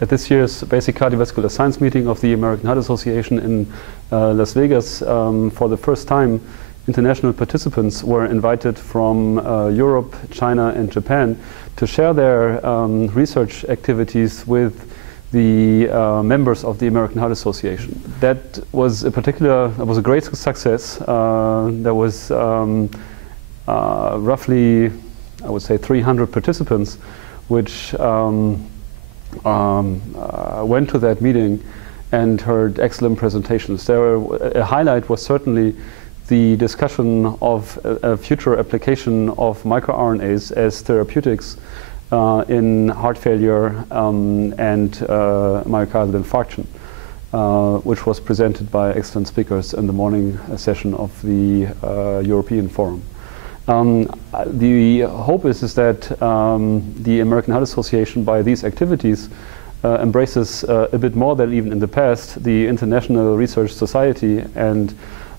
At this year's Basic Cardiovascular Science meeting of the American Heart Association in Las Vegas, for the first time, international participants were invited from Europe, China and Japan to share their research activities with the members of the American Heart Association. That was a great success. There was roughly, I would say, 300 participants which went to that meeting and heard excellent presentations. A highlight was certainly the discussion of a future application of microRNAs as therapeutics in heart failure and myocardial infarction, which was presented by excellent speakers in the morning session of the European Forum. The hope is that the American Heart Association, by these activities, embraces a bit more than even in the past the International Research Society and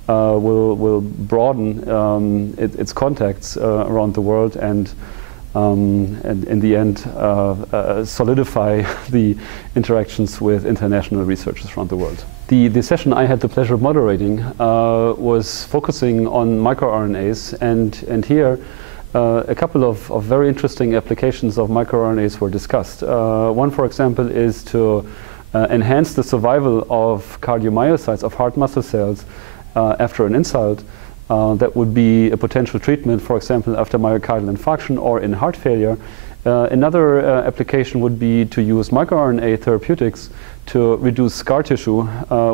will broaden its contacts around the world and in the end solidify the interactions with international researchers around the world. The session I had the pleasure of moderating was focusing on microRNAs, and here a couple of very interesting applications of microRNAs were discussed. One, for example, is to enhance the survival of cardiomyocytes, of heart muscle cells, after an insult. That would be a potential treatment, for example, after myocardial infarction or in heart failure. Another application would be to use microRNA therapeutics to reduce scar tissue,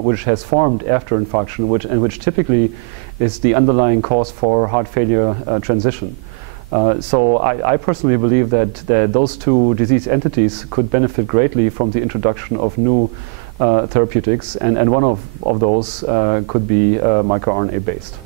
which has formed after infarction, which typically is the underlying cause for heart failure transition. So I personally believe that those two disease entities could benefit greatly from the introduction of new therapeutics, and one of those could be microRNA based.